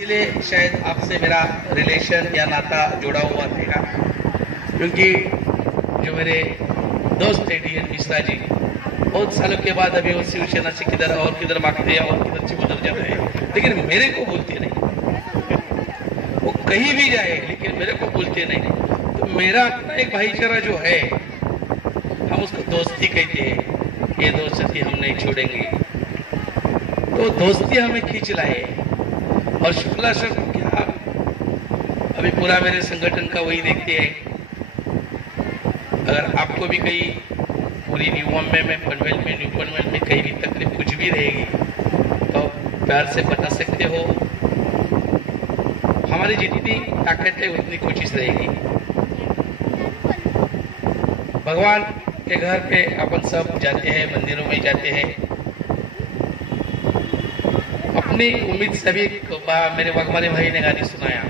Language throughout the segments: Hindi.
इसलिए शायद आपसे मेरा रिलेशन या नाता जुड़ा हुआ रहेगा, क्योंकि जो मेरे दोस्त थे डी एन मिश्रा जी, बहुत सालों के बाद अभी वो शिवसेना से किधर और किधर भागते हैं और किधर से उधर जाते हैं, लेकिन मेरे को बोलते नहीं। वो कहीं भी जाए लेकिन मेरे को बोलते नहीं। तो मेरा अपना एक भाईचारा जो है, हम उसको दोस्ती कहते हैं। ये दोस्ती हम नहीं छोड़ेंगे। तो दोस्ती हमें खींच लाए। और शुक्ला सर क्या अभी पूरा मेरे संगठन का वही देखते हैं। अगर आपको भी कहीं पूरी न्यू बॉम्बे में न्यू पनवेल में कहीं भी तकलीफ कुछ भी रहेगी तो प्यार से बता सकते हो। हमारी जितनी ताकत है उतनी कोशिश रहेगी। भगवान के घर पे अपन सब जाते हैं, मंदिरों में जाते हैं। अपनी उम्मीद सभी मेरे वाघमारे भाई ने गाने सुनाया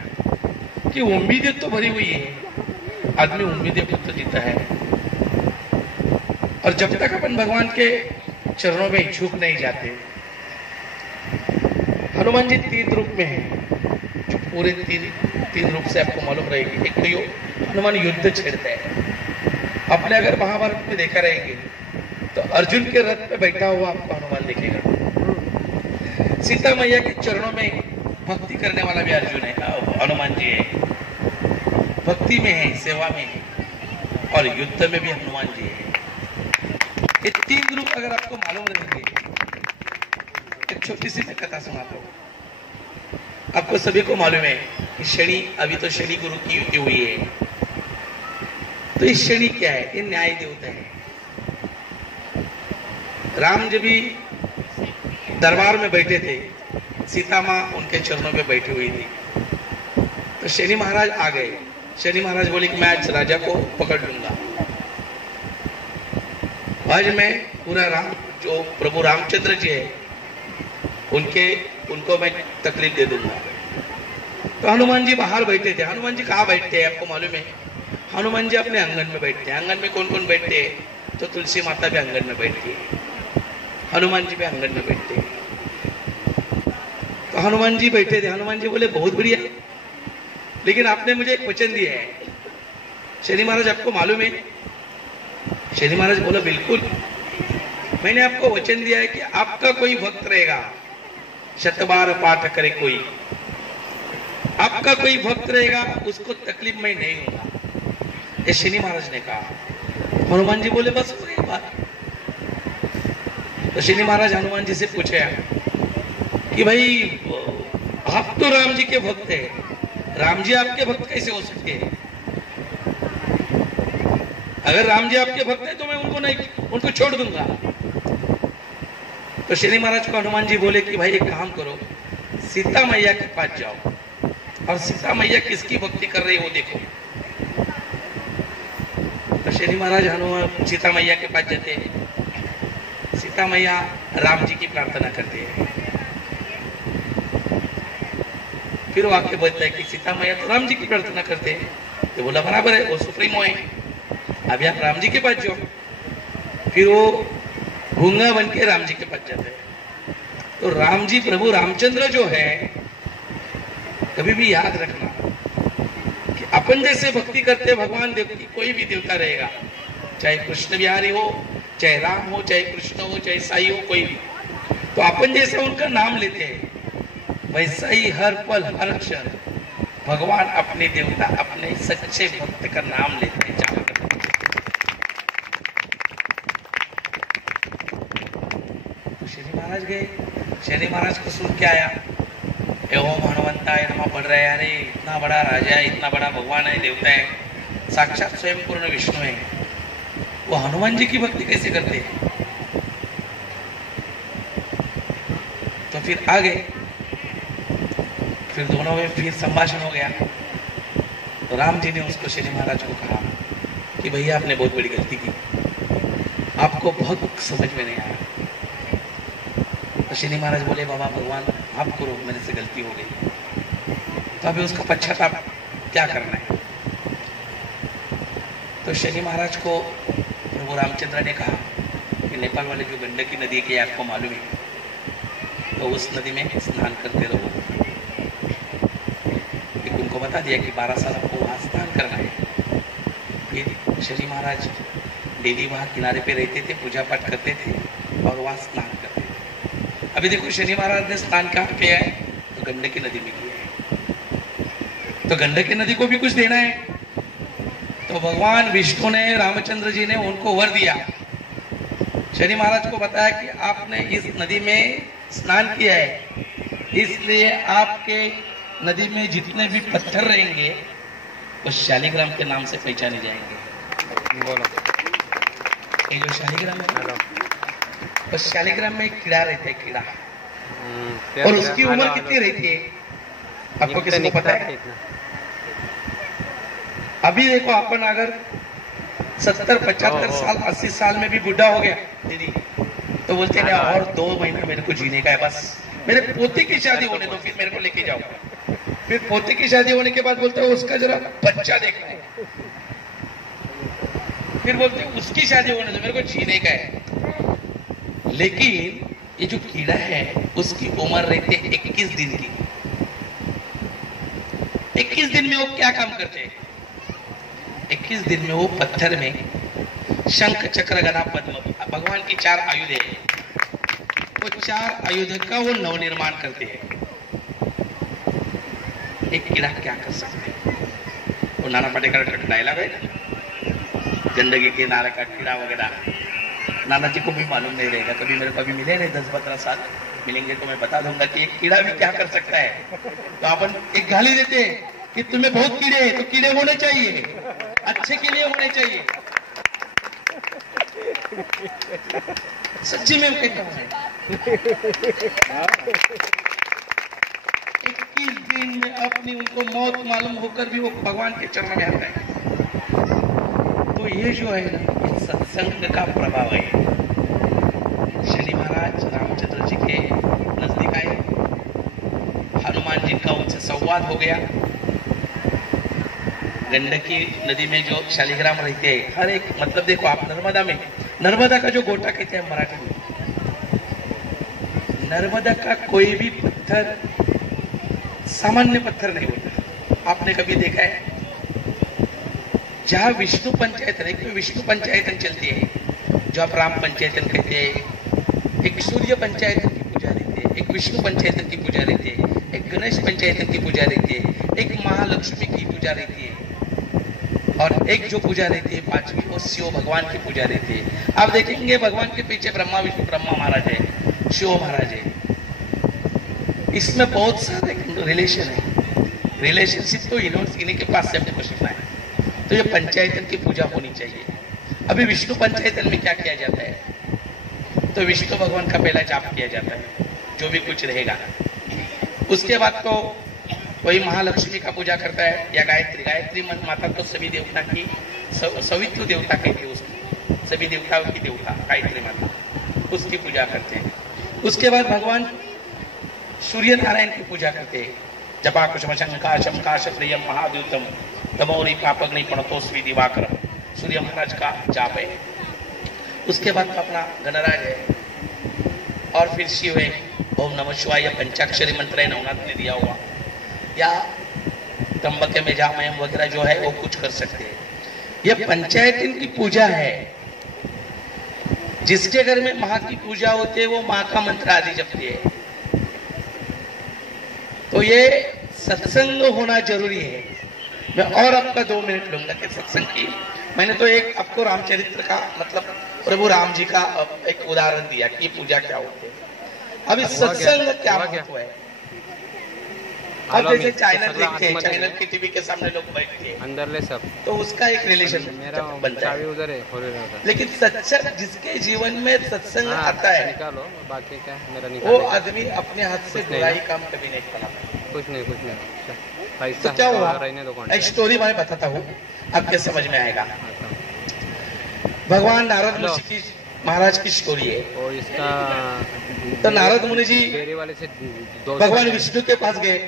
कि उम्मीदें तो भरी हुई है, आदमी उम्मीदें पर तो जीता है। और जब तक अपन भगवान के चरणों में झुक नहीं जाते। हनुमान जी 3 रूप में है, जो पूरे तीन रूप से आपको मालूम रहेगी। एक तो हनुमान युद्ध छेड़ता है। आपने अगर महाभारत में देखा रहेंगे तो अर्जुन के रथ पे बैठा हुआ आपको हनुमान दिखेगा। सीता मैया के चरणों में भक्ति करने वाला भी अर्जुन है, हनुमान जी है। भक्ति में है, सेवा में है, और युद्ध में भी हनुमान जी है। ये 3 रूप अगर आपको मालूम रहेंगे, एक छोटी सी मैं कथा सुनाता हूँ। आपको सभी को मालूम है कि शनि, अभी तो शनि गुरु की युति हुई है। तो ये शनि क्या है? ये न्याय देवता है। राम जब भी दरबार में बैठे थे, सीता माँ उनके चरणों पे बैठी हुई थी, तो शनि महाराज आ गए। शनि महाराज बोले कि मैं आज राजा को पकड़ लूंगा, आज मैं पूरा राम जो प्रभु रामचंद्र जी है उनको मैं तकलीफ दे दूंगा। तो हनुमान जी बाहर बैठे थे। हनुमान जी कहाँ बैठते हैं आपको मालूम है? हनुमान जी अपने आंगन में बैठते हैं। आंगन में कौन कौन बैठते हैं? तो तुलसी माता भी आंगन में बैठती है, हनुमान जी भी आंगन में बैठते हैं। तो हनुमान जी बैठे थे। हनुमान जी बोले बहुत बढ़िया, लेकिन आपने मुझे एक वचन दिया है, शनि महाराज आपको मालूम है? शनि महाराज बोला बिल्कुल, मैंने आपको वचन दिया है कि आपका कोई भक्त रहेगा, शतबार पाठ करे कोई, आपका कोई भक्त रहेगा, उसको तकलीफ में नहीं होगा, ये शनि महाराज ने कहा। हनुमान जी बोले बस हो गई बात। तो शनि महाराज हनुमान जी से पूछे कि भाई आप तो राम जी के भक्त है, राम जी आपके भक्त कैसे हो सकते हैं? अगर राम जी आपके भक्त है तो मैं उनको छोड़ दूंगा। तो शनि महाराज को हनुमान जी बोले कि भाई एक काम करो, सीता मैया के पास जाओ और सीता मैया किसकी भक्ति कर रही है वो देखो। तो शनि महाराज हनुमान सीता मैया के पास जाते हैं। सीता मैया राम जी की प्रार्थना करते हैं। फिर वो आके बोलता है कि सीता मैया तो राम जी की प्रार्थना करते हैं। तो बोला बराबर है, वो सुप्रीमो है, अभी आप राम जी के पास जाओ। फिर वो गूंगा बन के राम जी के पास जाते हैं। तो राम जी प्रभु रामचंद्र जो है, कभी भी याद रखना कि अपन जैसे भक्ति करते भगवान देवती, कोई भी देवता रहेगा, चाहे कृष्ण बिहारी हो, चाहे राम हो, चाहे कृष्ण हो, चाहे साई हो, कोई भी, तो अपन जैसा उनका नाम लेते हैं, वैसा ही हर पल हर क्षण भगवान अपने देवता, अपने सच्चे भक्त का नाम लेते हैं। तो शनि महाराज गए। शनि महाराज को सुन के आया, ओम हनुमंताय नमः पढ़ रहे हैं। अरे इतना बड़ा राजा है, इतना बड़ा भगवान है, देवता है, साक्षात स्वयं पूर्ण विष्णु है, वो हनुमान जी की भक्ति कैसे करते हैं? तो फिर आ गए। फिर दोनों में फिर संभाषण हो गया। तो राम जी ने उसको शनि महाराज को कहा कि भैया आपने बहुत बड़ी गलती की, आपको भक्त समझ में नहीं आया। तो शनि महाराज बोले बाबा भगवान आप करो, मेरे से गलती हो गई। तो अभी उसका पश्चाताप क्या करना है? तो शनि महाराज को प्रभु रामचंद्र ने कहा कि नेपाल वाले जो गंडकी नदी की आपको मालूम है, तो उस नदी में स्नान करते रहो। उनको बता दिया कि 12 साल आपको वहाँ स्नान करना है। फिर शनि महाराज डेली वहाँ किनारे पे रहते थे, पूजा पाठ करते थे और वहाँ स्नान करते थे। अभी देखो शनि महाराज ने स्नान कहाँ किया है? तो गंडकी नदी में किया है। तो गंडकी नदी को भी कुछ देना है। तो भगवान विष्णु ने, रामचंद्र जी ने उनको वर दिया। शनि महाराज को बताया कि आपने इस नदी में स्नान किया है, इसलिए आपके नदी में जितने भी पत्थर रहेंगे वो शालिग्राम के नाम से पहचाने जाएंगे। बोलो। ये जो शालिग्राम है, तो शालिग्राम में एक कीड़ा रहता है, कीड़ा। और उसकी उम्र कितनी रहती है आपको किसी को पता है? अभी देखो अपन अगर 70, 75 साल, 80 साल में भी बुढ़ा हो गया दीदी, तो बोलते हैं और 2 महीना मेरे को जीने का है, बस मेरे पोते की शादी होने दो, फिर मेरे को लेके जाओ। फिर पोते की शादी होने के बाद बोलते हैं उसका जरा बच्चा देखना है, फिर बोलते हैं उसकी शादी होने दो, मेरे को जीने का है। लेकिन ये जो कीड़ा है उसकी उम्र रहती है 21 दिन की। 21 दिन में वो क्या काम करते हैं? 21 दिन में वो पत्थर में शंख, चक्र, गदा, पद्म, भगवान की 4 आयुध है, वो 4 आयुध का वो नवनिर्माण करते हैं। एक कीड़ा क्या कर सकते हैं? वो नाना पाटेकर का डायलॉग है ना, गंदगी के नारे का कीड़ा वगैरह। नाना जी को भी मालूम नहीं रहेगा, कभी मेरे को अभी मिले नहीं, 10-15 साल मिलेंगे तो मैं बता दूंगा कि एक कीड़ा भी क्या कर सकता है। तो अपन एक गाली देते हैं कि तुम्हें बहुत कीड़े हैं, तो कीड़े होने चाहिए, अच्छे के लिए होने चाहिए। सच्ची में कहता हूं, 21 दिन में अपनी उनको मौत मालूम होकर भी वो भगवान के चरणों में आता है। तो ये जो है ना, ये सत्संग का प्रभाव है। शनि महाराज रामचंद्र जी के नजदीक आए, हनुमान जी का उनसे संवाद हो गया। गंडकी नदी में जो शालिग्राम रहते हैं, हर एक, मतलब देखो आप नर्मदा में, नर्मदा का जो गोटा कहते हैं मराठी में, नर्मदा का कोई भी पत्थर सामान्य पत्थर नहीं होता। आपने कभी देखा है? जहां विष्णु पंचायतन, एक तो विष्णु पंचायतन चलती है जो आप राम पंचायतन कहते हैं, एक सूर्य पंचायतन की पूजा रहती है, एक विष्णु पंचायतन की पूजा रहती है, एक गणेश पंचायतन की पूजा रहती है, एक महालक्ष्मी की पूजा रहती है, और एक जो पूजा रहती है 5वीं, वो शिव भगवान की पूजा रहती है। आप देखेंगे भगवान के पीछे ब्रह्मा विष्णु, ब्रह्मा महाराज है, शिव महाराज है। इसमें बहुत सारे रिलेशन है, रिलेशनशिप तो इन्हीं के पास से अपने को सीखना है। तो ये पंचायतन की पूजा होनी चाहिए। अभी विष्णु पंचायतन में क्या किया जाता है? तो विष्णु भगवान का पहला जाप किया जाता है, जो भी कुछ रहेगा। उसके बाद तो वही महालक्ष्मी का पूजा करता है, या गायत्री। गायत्री माता तो सभी देवता की सवित्र देवता कहती है, उसकी सभी देवताओं की देवता गायत्री माता, उसकी पूजा करते हैं। उसके बाद भगवान सूर्य नारायण की पूजा करते हैं। जपा कुसुम शंकाशम काशप्रियम महाद्युतम तमोरी पापग्नि प्रणतोस्मि दिवाकरम, सूर्य महाराज का जाप है। उसके बाद अपना गणराज है, और फिर शिव है, ओम नमः शिवाय पंचाक्षरी मंत्र है, नवनाथ ने दिया हुआ, या त्र्यंबके में जामयम वगैरह जो है वो कुछ कर सकते हैं। यह पंचायतन की पूजा है। जिसके घर में माँ की पूजा होती है वो माँ का मंत्र आदि जपती है। तो ये सत्संग होना जरूरी है। मैं और आपका 2 मिनट लूंगा कि सत्संग की। मैंने तो एक आपको रामचरित्र का, मतलब प्रभु राम जी का एक उदाहरण दिया कि पूजा क्या होती है। अब इस सत्संग क्या महत्व है? अब जैसे चैनल देखते हैं, चैनल की टीवी के सामने लोग बैठते हैं, अंदर ले सब, तो उसका एक रिलेशन बनता है। उधर है, लेकिन सत्संग जिसके जीवन में सत्संग आता है, निकालो बाकी क्या मेरा वो आदमी अपने हाथ से बुराई काम कभी नहीं करता। कुछ नहीं। तो क्या हुआ, एक स्टोरी मैं बताता हूँ, आपके समझ में आएगा। भगवान नारद ऋषि की, महाराज की स्टोरी है। और इसका तो नारद मुनि जी डेयरी वाले से भगवान विष्णु के पास गए।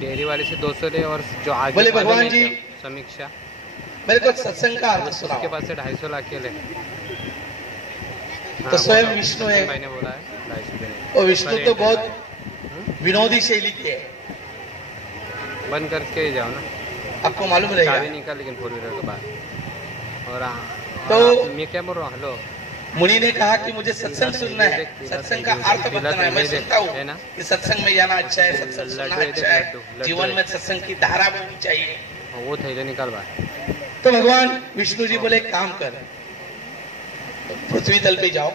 डेयरी वाले से 200 ले, और जो आगे बोले भगवान जी समीक्षा मेरे को सत्संग का अर्थ सुनाओ। उसके पास से 250 लाख के ले। तो स्वयं विष्णु है, मैंने बोला है 250 देने। और विष्णु तो बहुत विनोदी शैली के है। बंद करके जाओ ना, आपको मालूम रहेगा। चाबी निकाल लेकिन 4 व्हीलर के बाद। और तो मैं क्या बोल रहा हूँ, हेलो, मुनि ने कहा कि मुझे सत्संग सुनना है, सत्संग का अर्थ बताना है। मैं सुनता है ना? हूँ कि सत्संग में जाना अच्छा है, सत्संग सुनना अच्छा है, जीवन में सत्संग की धारा बहनी चाहिए। वो थैले निकाल बाहर। तो भगवान विष्णु जी बोले, एक काम कर, पृथ्वी तल पे जाओ,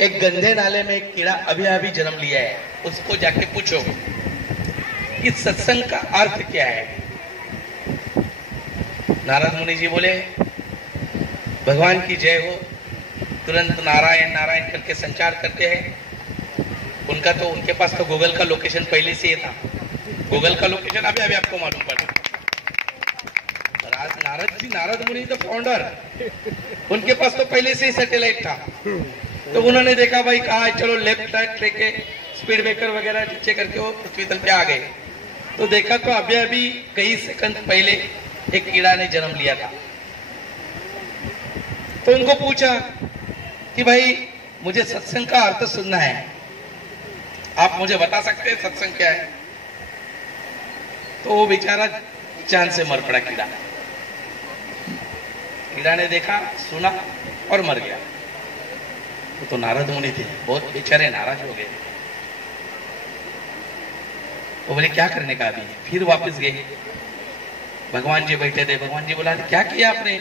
एक गंदे नाले में एक कीड़ा अभी अभी जन्म लिया है, उसको जाके पूछो कि सत्संग का अर्थ क्या है। नारद मुनि जी बोले, भगवान की जय हो। तुरंत नारायण नारायण करके संचार करते हैं। उनका तो, उनके पास तो गूगल का लोकेशन पहले से ही था। गूगल का लोकेशन अभी अभी आपको मालूम पड़ा। नारद जी, नारद मुनि तो फाउंडर, उनके पास तो पहले से ही सैटेलाइट था। तो उन्होंने देखा भाई कहा है, चलो लेफ्ट राइट लेके स्पीड ब्रेकर वगैरह नीचे करके वो पृथ्वी तल पे आ गए। तो देखा तो अभी अभी कई सेकंड पहले एक कीड़ा ने जन्म लिया था। तो उनको पूछा कि भाई मुझे सत्संग का अर्थ सुनना है, आप मुझे बता सकते हैं सत्संग क्या है? तो वो बेचारा चांद से मर पड़ा कीड़ा। कीड़ा ने देखा, सुना और मर गया। तो नारद मुनि थे, बहुत बेचारे नाराज हो गए। वो बोले क्या करने का अभी? फिर वापस गए, भगवान जी बैठे थे। भगवान जी बोला, क्या किया आपने?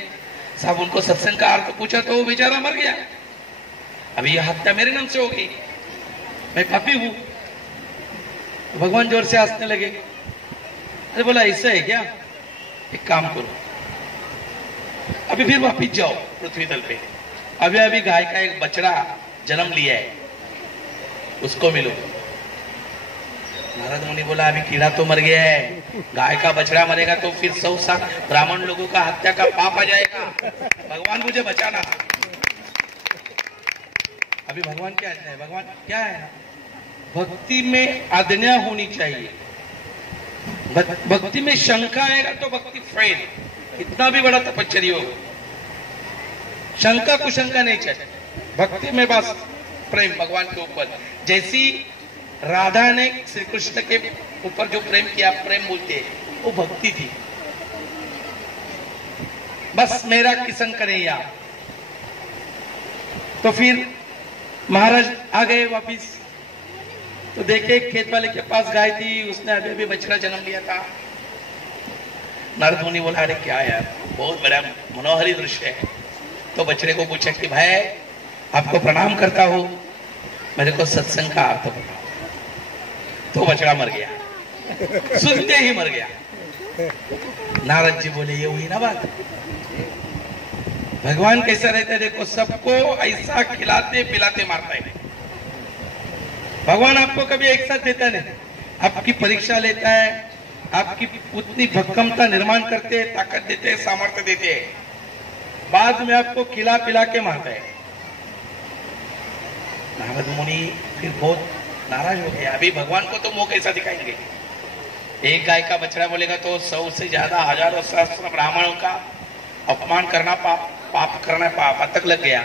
साहब उनको सत्संग का अर्थ पूछा तो वो बेचारा मर गया। अभी यह हत्या मेरे नाम से होगी, मैं पापी हूं। तो भगवान जोर से हंसने लगे। अरे बोला, ऐसा है क्या? एक काम करो, अभी फिर वापिस जाओ पृथ्वी तल पे, अभी अभी गाय का एक बछड़ा जन्म लिया है, उसको मिलो। नारद मुनि बोला, अभी कीड़ा तो मर गया है, गाय का बछड़ा मरेगा तो फिर 100 साल ब्राह्मण लोगों का हत्या का पाप आ जाएगा। भगवान मुझे बचाना। अभी भगवान क्या है? भगवान क्या है? भक्ति में आज्ञा होनी चाहिए। भक्ति में शंका आएगा तो भक्ति फेल, कितना भी बड़ा तपस्या हो, शंका कुशंका नहीं चाहिए। भक्ति में बस प्रेम भगवान के ऊपर। जैसी राधा ने श्री कृष्ण के ऊपर जो प्रेम किया, प्रेम बोलते हैं, वो भक्ति थी। बस मेरा किसन करे या। तो फिर महाराज आ गए वापिस। तो देखे खेत वाले के पास गाय थी, उसने अभी अभी बछड़ा जन्म लिया था। नारद मुनि बोला, अरे क्या यार, बहुत बड़ा मनोहरी दृश्य है। तो बछड़े को पूछा कि भाई आपको प्रणाम करता हूं, मेरे को सत्संग का अर्थ बताओ। तो बछड़ा मर गया, सुनते ही मर गया। नारद जी बोले, ये हुई ना बात। भगवान कैसा रहता है देखो, सबको ऐसा खिलाते पिलाते मारता है। भगवान आपको कभी एक साथ देता नहीं, आपकी परीक्षा लेता है, आपकी उतनी भक्कमता निर्माण करते हैं, ताकत देते हैं, सामर्थ्य देते हैं, बाद में आपको खिला पिला के मारता है। नारद मुनि फिर बहुत नाराज हो गया। अभी भगवान को तो मुंह कैसा दिखाएंगे? एक गाय का बछड़ा बोलेगा तो 100 से ज्यादा हजारों सहस्त्र ब्राह्मणों का अपमान करना पाप, पाप करना पाप तक लग गया।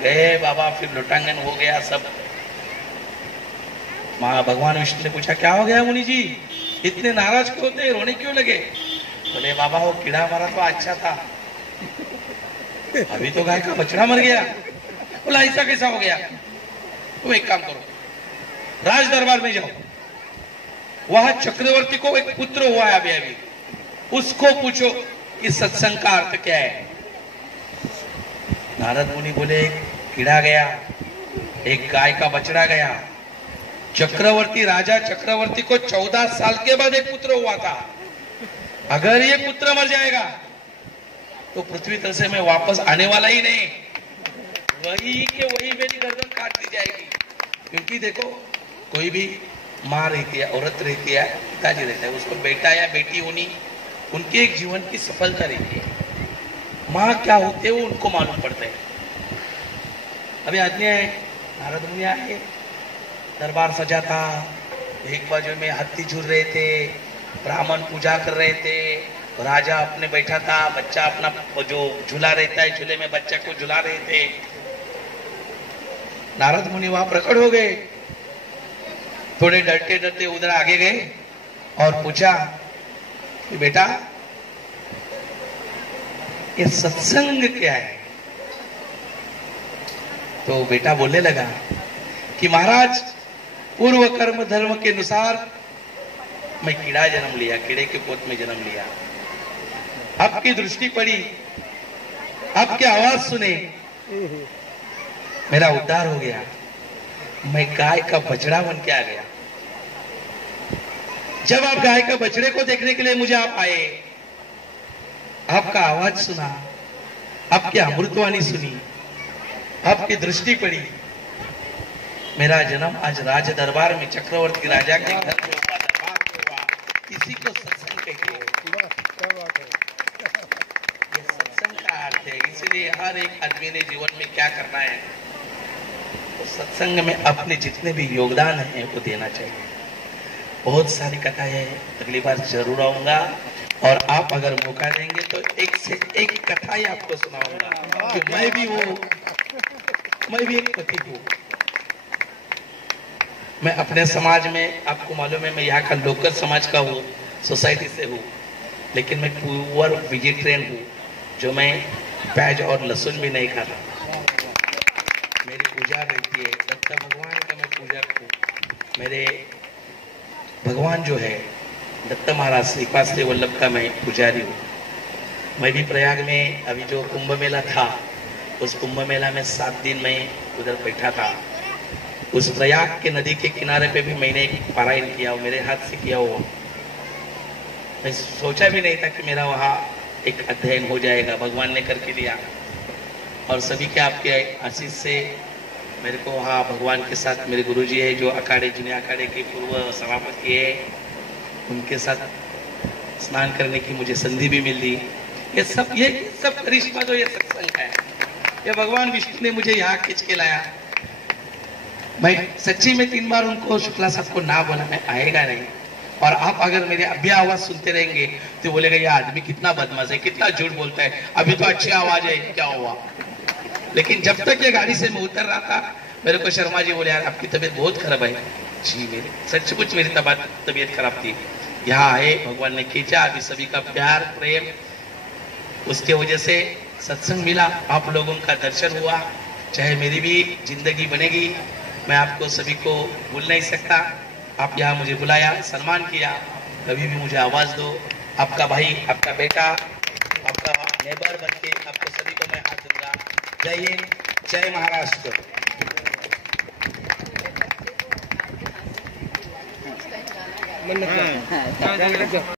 गए बाबा, फिर लुटांगन हो गया सब। माँ भगवान विष्णु ने पूछा, क्या हो गया मुनि जी, इतने नाराज क्यों होते, रोने क्यों लगे? बोले, बाबा वो कीड़ा मारा तो अच्छा था, अभी तो गाय का बछड़ा मर गया। बोला, ऐसा कैसा हो गया? तुम एक काम करो, राज दरबार में जाओ, वहां चक्रवर्ती को एक पुत्र हुआ है अभी अभी, उसको पूछो कि सत्संग का अर्थ क्या है। नारद मुनि बोले, एक कीड़ा गया, एक गाय का बछड़ा गया। चक्रवर्ती, राजा चक्रवर्ती को 14 साल के बाद एक पुत्र हुआ था। अगर ये पुत्र मर जाएगा तो पृथ्वी तल से मैं वापस आने वाला ही नहीं, वही के वही मेरी गर्दन काट दी जाएगी। क्योंकि देखो, कोई भी माँ रहती है, औरत रहती है, पिताजी रहता है, उसको बेटा या बेटी होनी उनके एक जीवन की सफलता रहती है। माँ क्या होते है वो उनको मालूम पड़ता है। अभी आदमी है, नारद मुनि आए, दरबार सजा था, एक बाजू में हाथी झूल रहे थे, ब्राह्मण पूजा कर रहे थे, राजा अपने बैठा था, बच्चा अपना जो झूला रहता है झूले में बच्चा को झुला रहे थे। नारद मुनि वहां प्रकट हो गए। थोड़े डरते डरते उधर आगे गए और पूछा कि बेटा ये सत्संग क्या है? तो बेटा बोलने लगा कि महाराज पूर्व कर्म धर्म के अनुसार मैं कीड़ा जन्म लिया, कीड़े के पोत में जन्म लिया। आपकी दृष्टि पड़ी, आपकी आवाज सुने, मेरा उद्धार हो गया। मैं गाय का बछड़ा बन के आ गया। जब आप गाय का बछड़े को देखने के लिए मुझे आप आए, आपका आवाज सुना, आपकी अमृतवाणी सुनी, आपकी दृष्टि पड़ी, मेरा जन्म आज राज दरबार में चक्रवर्ती राजा के घर में उसका दरबार हुआ। इसी को सत्संग कहते हैं। ये सत्संग का अर्थ है। इसलिए हर एक आदमी ने जीवन में क्या करना है, तो सत्संग में अपने जितने भी योगदान है वो देना चाहिए। बहुत सारी कथाएं हैं, अगली बार जरूर आऊंगा और आप अगर मौका देंगे तो एक से एक कथा ही आपको सुनाऊंगा कि मैं भी एक पति हूँ। मैं अपने समाज में, आपको मालूम है मैं यहाँ का लोकल समाज का हूँ, सोसाइटी से हूँ, लेकिन मैं प्योर वेजिटेरियन हूँ, जो मैं प्याज और लहसुन भी नहीं खाता। मेरी पूजा रहती है, दत्त भगवान का मैं पूजा हूँ। मेरे भगवान जो है दत्त महाराज श्रीपाद श्री वल्लभ का मैं पुजारी हूँ। मैं भी प्रयाग में अभी जो कुंभ मेला था, उस कुंभ मेला में 7 दिन मैं उधर बैठा था। उस प्रयाग के नदी के किनारे पे भी मैंने एक पारायण किया, मेरे हाथ से किया हुआ। मैं सोचा भी नहीं था कि मेरा वहाँ एक अध्ययन हो जाएगा, भगवान ने करके दिया। और सभी के आपके आशीष से मेरे को वहाँ भगवान के साथ मेरे गुरुजी है, जो अखाड़े जुने अखाड़े के पूर्व सभापति है, उनके साथ स्नान करने की मुझे संधि भी मिली। ये सब करिश्मा जो ये सत्संग है, ये भगवान विष्णु ने मुझे यहाँ खींच के लाया। मैं सच्ची में 3 बार उनको शुक्ला साहब को ना बोला, मैं आएगा नहीं। और आप अगर मेरी अभी आवाज सुनते रहेंगे तो बोलेगा ये आदमी कितना बदमाश है, कितना झूठ बोलता है, अभी तो अच्छी आवाज है, क्या हुआ? लेकिन जब तक ये गाड़ी से मैं उतर रहा था, मेरे को शर्मा जी बोले यार आपकी तबीयत बहुत खराब है। जी मेरी सचमुच मेरी तबीयत खराब थी। यहाँ आए, भगवान ने खींचा, अभी सभी का प्यार प्रेम, उसके वजह से सत्संग मिला, आप लोगों का दर्शन हुआ। चाहे मेरी भी जिंदगी बनेगी, मैं आपको सभी को भूल नहीं सकता। आप यहाँ मुझे बुलाया, सम्मान किया, कभी भी मुझे आवाज दो। आपका भाई, आपका बेटा, आपका नेबर बन के आपको सभी को मैं हाथ दूंगा। जय हिंद, जय महाराष्ट्र।